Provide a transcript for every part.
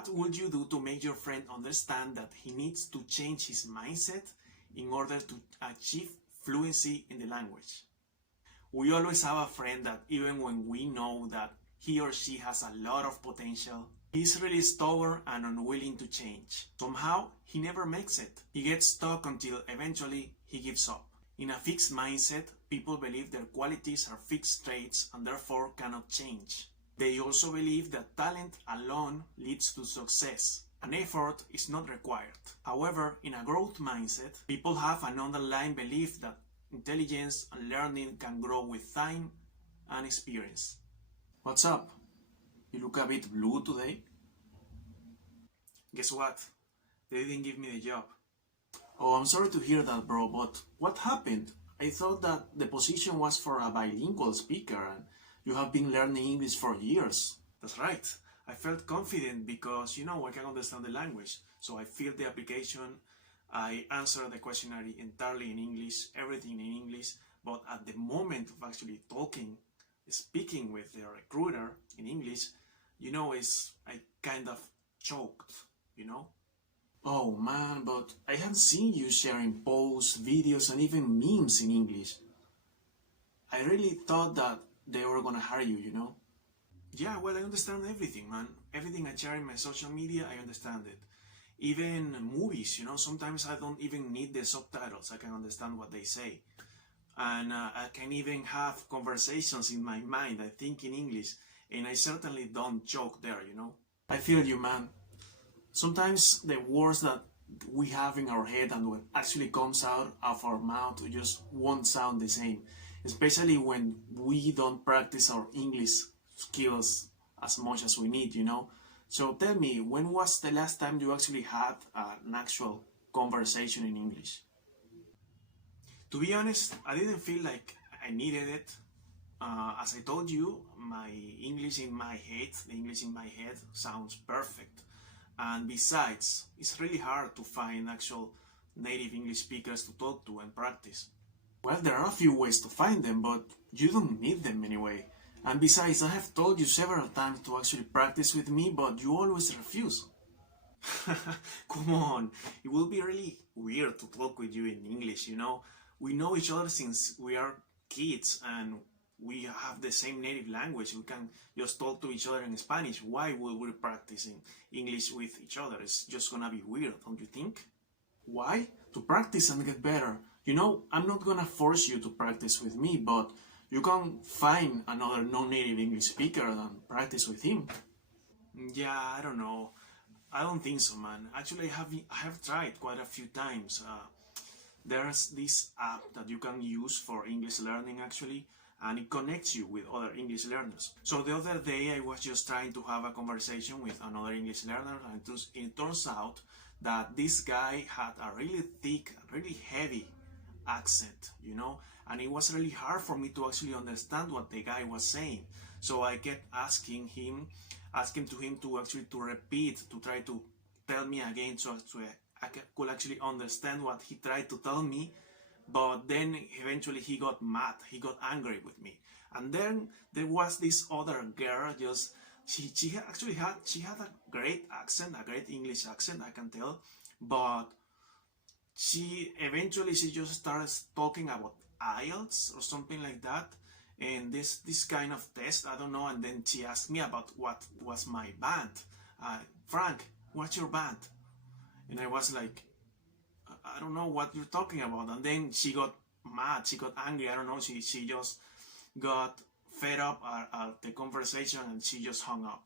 What would you do to make your friend understand that he needs to change his mindset in order to achieve fluency in the language? We always have a friend that even when we know that he or she has a lot of potential, he's really stubborn and unwilling to change. Somehow, he never makes it. He gets stuck until eventually he gives up. In a fixed mindset, people believe their qualities are fixed traits and therefore cannot change. They also believe that talent alone leads to success, and effort is not required. However, in a growth mindset, people have an underlying belief that intelligence and learning can grow with time and experience. What's up? You look a bit blue today? Guess what? They didn't give me the job. Oh, I'm sorry to hear that, bro, but what happened? I thought that the position was for a bilingual speaker and you have been learning English for years. That's right. I felt confident because, I can understand the language. So I filled the application, I answered the questionnaire entirely in English, everything in English, but at the moment of actually speaking with the recruiter in English, I kind of choked, Oh man, but I have seen you sharing posts, videos, and even memes in English. I really thought that they were gonna hire you, Yeah, well, I understand everything, man. Everything I share in my social media, I understand it. Even movies, sometimes I don't even need the subtitles. I can understand what they say. And I can even have conversations in my mind. I think in English, and I certainly don't joke there, I feel you, man. Sometimes the words that we have in our head and what actually comes out of our mouth just won't sound the same, especially when we don't practice our English skills as much as we need, So tell me, when was the last time you actually had an actual conversation in English? To be honest, I didn't feel like I needed it. As I told you, the English in my head sounds perfect. And besides, it's really hard to find actual native English speakers to talk to and practice. Well, there are a few ways to find them, but you don't need them anyway. And besides, I have told you several times to actually practice with me, but you always refuse. Come on, it will be really weird to talk with you in English, We know each other since we are kids and we have the same native language. We can just talk to each other in Spanish. Why would we practice in English with each other? It's just gonna be weird, don't you think? Why? To practice and get better. I'm not gonna force you to practice with me, but you can find another non-native English speaker and practice with him. Yeah, I don't know. I don't think so, man. Actually, I have tried quite a few times. There's this app that you can use for English learning, actually, and it connects you with other English learners. So the other day, I was just trying to have a conversation with another English learner, and it turns out that this guy had a really thick, really heavy accent, and it was really hard for me to actually understand what the guy was saying. So I kept asking to him to repeat, to try to tell me again, so I could actually understand what he tried to tell me. But then eventually he got mad, he got angry with me. And then there was this other girl, she had a great accent, a great English accent, I can tell. But she just started talking about IELTS or something like that. And this kind of test, I don't know. And then she asked me about what was my band. Frank, what's your band? And I was like, I don't know what you're talking about. And then she got mad, she got angry, I don't know, she just got fed up at the conversation and she just hung up.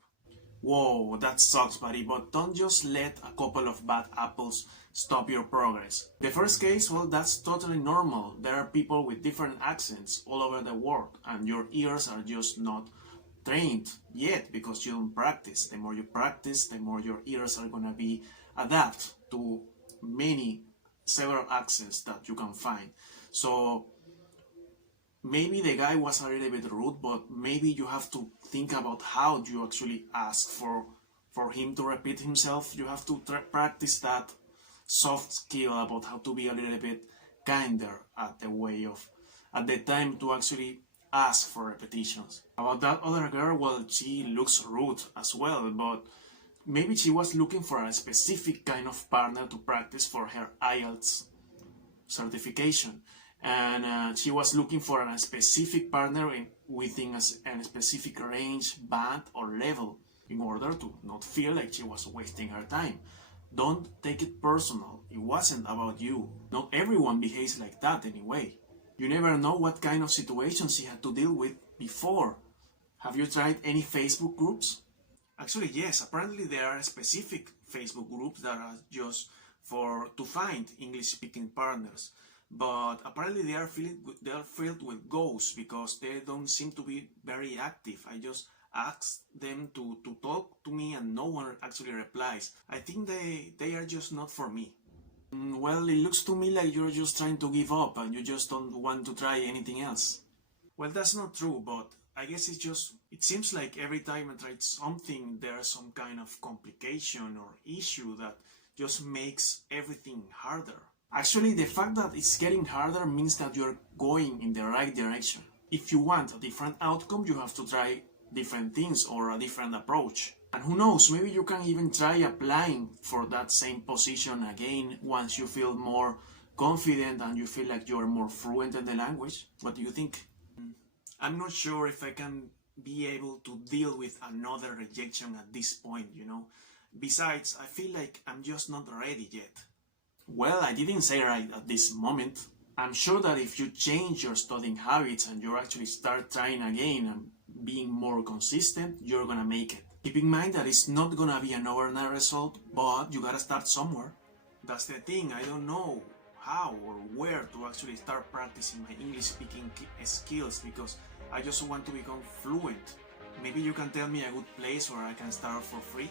Whoa, that sucks, buddy, but don't just let a couple of bad apples stop your progress. The first case, well, that's totally normal. There are people with different accents all over the world, and your ears are just not trained yet because you don't practice. The more you practice, the more your ears are gonna be adapt to several accents that you can find. So maybe the guy was a little bit rude, but maybe you have to think about how you actually ask for him to repeat himself. You have to practice that soft skill about how to be a little bit kinder at the time to actually ask for repetitions. About that other girl, well, she looks rude as well, but Maybe she was looking for a specific kind of partner to practice for her IELTS certification, and she was looking for a specific partner within a specific range, band, or level in order to not feel like she was wasting her time. Don't take it personal. It wasn't about you. Not everyone behaves like that anyway. You never know what kind of situation she had to deal with before. Have you tried any Facebook groups? Actually, yes. Apparently, there are specific Facebook groups that are just to find English-speaking partners. But apparently, they are filled with ghosts because they don't seem to be very active. I just ask them to talk to me and no one actually replies. I think they are just not for me. Well, it looks to me like you're just trying to give up and you just don't want to try anything else. Well, that's not true, but I guess it seems like every time I try something, there's some kind of complication or issue that just makes everything harder. Actually, the fact that it's getting harder means that you're going in the right direction. If you want a different outcome, you have to try different things or a different approach. And who knows, maybe you can even try applying for that same position again once you feel more confident and you feel like you're more fluent in the language. What do you think? I'm not sure if I can be able to deal with another rejection at this point, Besides, I feel like I'm just not ready yet. Well, I didn't say right at this moment. I'm sure that if you change your studying habits and you actually start trying again and being more consistent, you're gonna make it. Keep in mind that it's not gonna be an overnight result, but you gotta start somewhere. That's the thing, I don't know how or where to actually start practicing my English speaking skills because I just want to become fluent. Maybe you can tell me a good place where I can start for free?